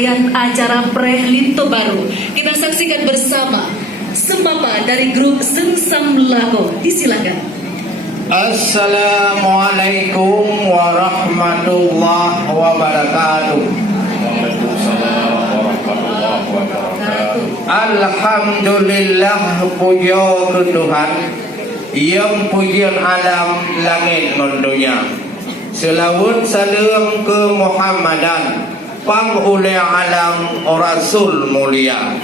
rangkaian acara Prehlinto baru. Kita saksikan bersama Sembapa dari grup Sengsam Lago. Disilakan. Assalamualaikum warahmatullahi wabarakatuh. Alhamdulillah, puja ke Tuhan yang pujian alam langit dan dunia. Selawat salam ke Muhammadan, pangulai alam Rasul mulia.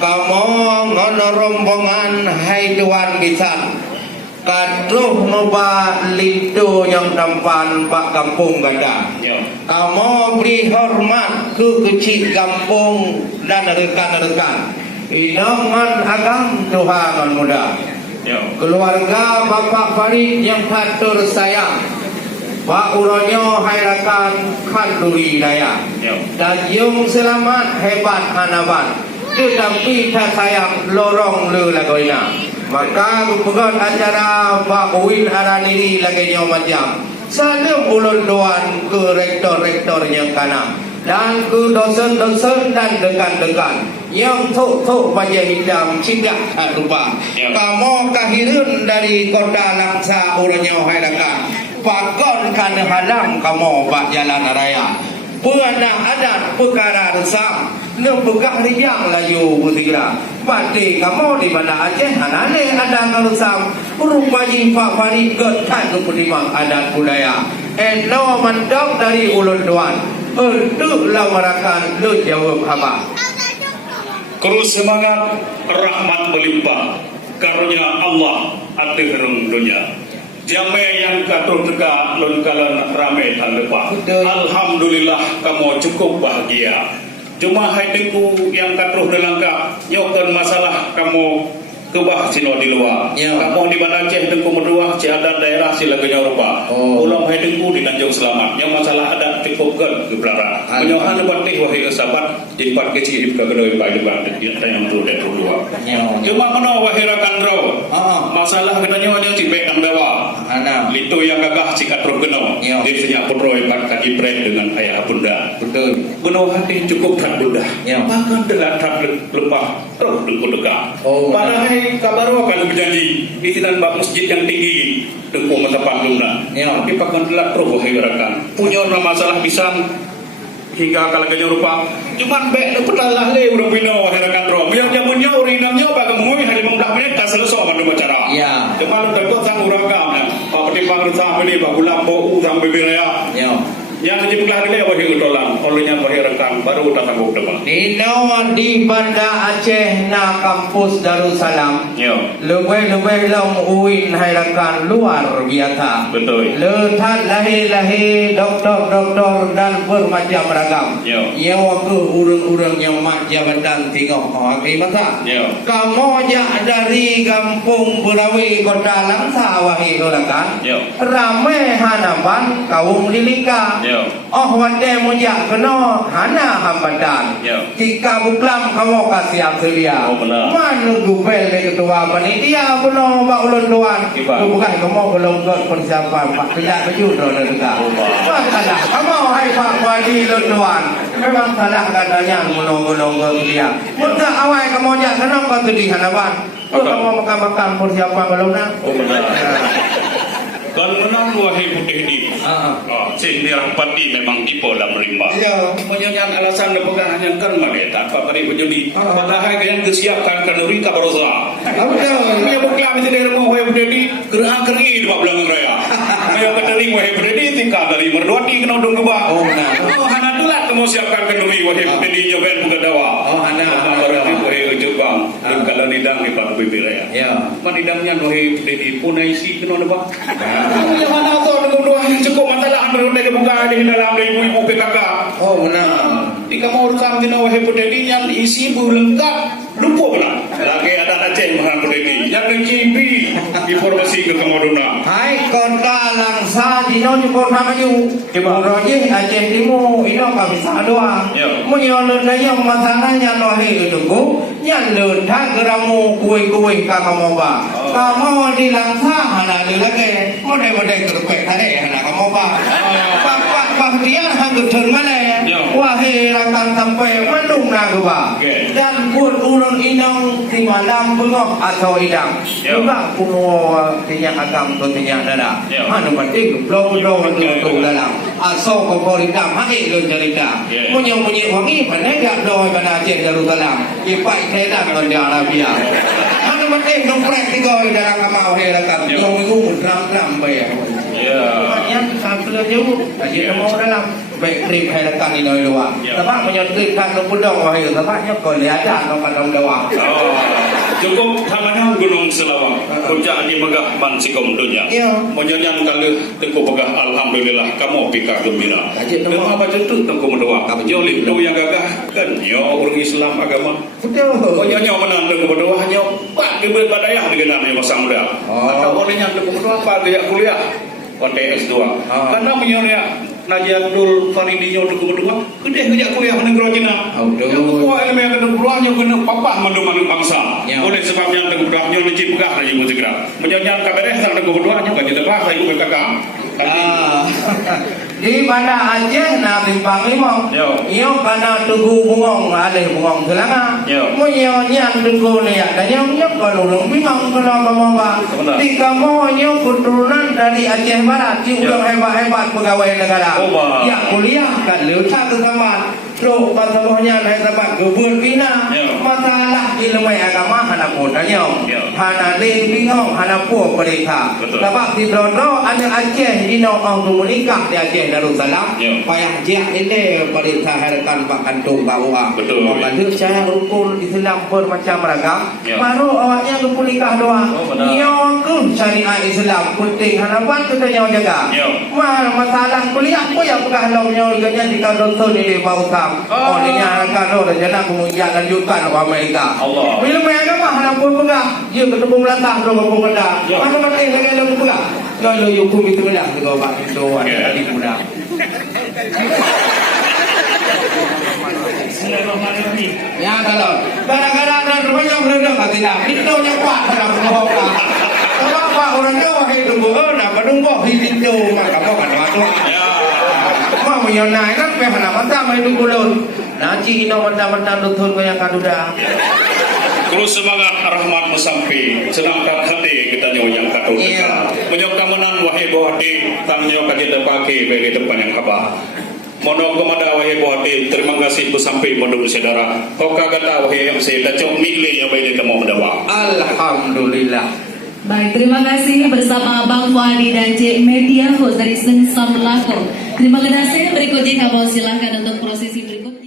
Kamu ngono rombongan hai Tuhan kita, katuh nuba lintu yang tampan pak kampung gada. Kamu beri hormat ke kecil kampung dan rekan-rekan. Inongan agam Tuhan muda. Keluarga Bapak Farid yang patur sayang, Pak Uronyo hairakan kanduri daya, dan yung selamat hebat hanaban, tetapi tak sayang lorong le lagoina. Maka bukan acara Pak Uwin Araniri lagi nyo macam salam ulun tuan ke rektor-rektor yang kanan dan ke dosen-dosen dan dekan-dekan yang tok-tok baju hitam tidak rupa. Kamu kahirun dari kota Langsa Uronyo hairakan pakon kan halang kamu pak jalan raya. Pernah ada perkara resam, nak pegak riang laju bertiga. Pati kamu di mana Aceh, anane ada ngerusam. Rupanya Pak Farid ketan kepenimang adat budaya. No mendok dari ulun tuan. Untuk lawarakan lu jawab apa? Terus semangat, rahmat melimpah, karunia Allah atirung dunia. Jamai yang katur teka lon kalan ramai tan lepas. Alhamdulillah kamu cukup bahagia. Cuma hai tengku yang katur delangkap nyokan masalah kamu kebah sino di luar. Kamu di mana Aceh tengku medua ciadat daerah sila kenyorupa. Ulang hai tengku di Tanjung Selamat. Yang masalah ada cukup kan ke belara. Menyohan lebatih wahai sahabat jadi part kecil ke kedoi pai depan yang tu dan dua. Cuma mana wahai rakan ro. Masalah katanya yang cibek dan bawa. Itu yang gagah cikat roh genau. Jadi senyak putroi pak Ibrahim dengan ayah bunda. Betul. Genau hati cukup tak bunda. Bahkan telah tak lepah terus dekat. Padahal kabaru akan berjanji isinan bak masjid yang tinggi tengku mata panggungna. Tapi pakan telah terus wahai rakan. Punya masalah pisang hingga kalaganya rupa. Cuman bek dapat lah le urang bina wahai rakan ro. Yang jamunnya urinamnya bagi mengui hari 15 menit tak selesai mandu bicara. Cuma lu takut sang urang kam. Apa dipanggil sampai ni bak ulam bau sampai biraya. Yang dijemplah dia wahai utolan olehnya wahai rekan baru tak sanggup depan. Dinawan di Banda Aceh na kampus Darussalam. Lebih-lebih long uin hairakan luar biasa. Betul. Letak lahir-lahir doktor-doktor dan bermacam ragam. Yang waktu urang-urang yang mak jabatan tengok hari masa. Kamu jak dari kampung Berawi kota Langsa wahai rekan. Ramai hanaban kaum lilika. Wande mujak kena hana hambatan. Jika buklam kamu kasih sedia. Mana gubel dari ketua panitia kena bak ulun tuan. Bukan kamu belum got persiapan pak tidak baju dah dekat. Masalah kamu hai pak wadi ulun tuan. Memang salah katanya gulung-gulung dia. Mudah awal kamu jak kena kau sedih hanaban. Kamu makan-makan persiapan belum nak? Kan menang wahai putih ini. Sehingga rampati memang tipe dalam rimba. Menyangkan alasan dan pegang hanya kan mereka tak tadi berjudi. Padahal yang kesiapkan kanuri kabarosa. Dia bukan mesti dari rumah wahai putih ini gerang keringi di belakang raya. Saya ketering wahai putih ini tinggal dari merduati kena dong dua. Hana telat kamu siapkan kanuri wahai putih ini joben bukan dawa. Hana berarti wahai ujubang dan kalau nidang di bangku biraya. Manidangnya wahai putih ini punai si kena dua. Yang mana tu dengan dua cukup masalah menurut dia buka di dalam ibu-ibu PKK. Benar. Jika mau rekam di nawai pededi yang isi lengkap lupa pula. Lagi ada Aceh mahal pededi yang mencipi informasi ke Kemaduna. Hai kota Langsa di nol kota maju. Roji Aceh Timur ini kami sadua. Menyolong daya masalahnya nohi itu. Yang letak geramu kue-kue kakamoba. Kamu di langkah hana lelaki, model-model kerupek tadi hana kamu pak dia hantu termale, wahai rakan sampai mandung naga dan pun urun inang di malam bengok atau idang, juga puno tinyak agam tu tinyak dada, hanu penting blow tu dalam, asal kau berita, hai lu cerita, punya wangi pandai tak doa pada Aceh Jerusalem, ipai tidak kerja Arabia. Hanu penting dong praktikoi dalam kamau herakan, dong itu ram bayar. Yang satu jauh, aja mau dalam baik trip herakan ini luar. Sebab menyertikan pudong wahai, sebabnya kau lihat ada kadang doang. Cukup tangannya Gunung Selawang, puncak di megah mansikom dunia. Menyanyian kali tengku pegah Alhamdulillah kamu pika gembira. Dengan apa itu tengku mendoa. Jolip tu yang gagah kan, yo orang Islam agama. Pokoknya menang tengku mendoa hanya pak kibet badayah dikenal yang masang muda. Atau olehnya tengku mendoa pak gaya kuliah. OTS 2. Karena menyonya Najatul Faridinyo tengku mendoa, gede gaya kuliah negara Cina. Kuah ilmu yang tengku mendoanya kena papah mandumang bangsa. Oleh sebabnya tengku mendoanya mencipkah lagi musikra. Menyanyian kabareh tengku mendoanya kan kita bah lagi PKK. Di mana Aceh Nabi Panglima, iyo kana tugu bungong alih bungong selanga, menyonya tugu ni ada yang kalau bingung kenapa mama, di kamu iyo keturunan dari Aceh Barat, juga hebat pegawai negara, ya kuliah kan lewat ke kamar. Terus masalahnya naik tempat kebun bina, masalah ilmu agama hana pun tanya, hana le bingung hana pun mereka. Sebab di Dodo ada Aceh di orang tu menikah di Aceh Darussalam, payah dia ini perintah harakan Pak Kantung bawa. Membantu saya rukun Islam bermacam ragam, baru awaknya rukun nikah doa. Nyo ke syariat Islam penting harapan kita nyo jaga. Masalah kuliah pun yang pegah nyo ganya di Dodo ni bau olehnya kalau rencana kemudian lanjutkan ke Amerika. Bila mereka mah nak pun pegang, dia ketemu belakang terus ke pegang. Mana penting lagi nak pegang? Kalau hukum itu benar, kalau bang itu ada di muda. Ya kalau kadang-kadang dan rumahnya berendah tidak, itu yang kuat dalam rumah. Kenapa orang Jawa itu bukan? Apa nunggu itu maka bukan masuk. Mau menyonai kan pihak mata main dulu. Naci ino mata duthun ko yang kaduda. Terus semangat rahmat mesampi, sedangkan hati kita yang katu. Menyok kamanan wahai bohati, tangnya kita pakai bagi depan yang khabah. Mono komanda wahai bohati, terima kasih mesampi mondo saudara. Kau kagata wahai yang saya dacok milih yang baik kita mau mendawa. Alhamdulillah. Baik, terima kasih bersama Bang Fuadi dan J Media Host dari Sengsam Lako. Terima kasih. Berikutnya kamu silakan untuk prosesi berikut.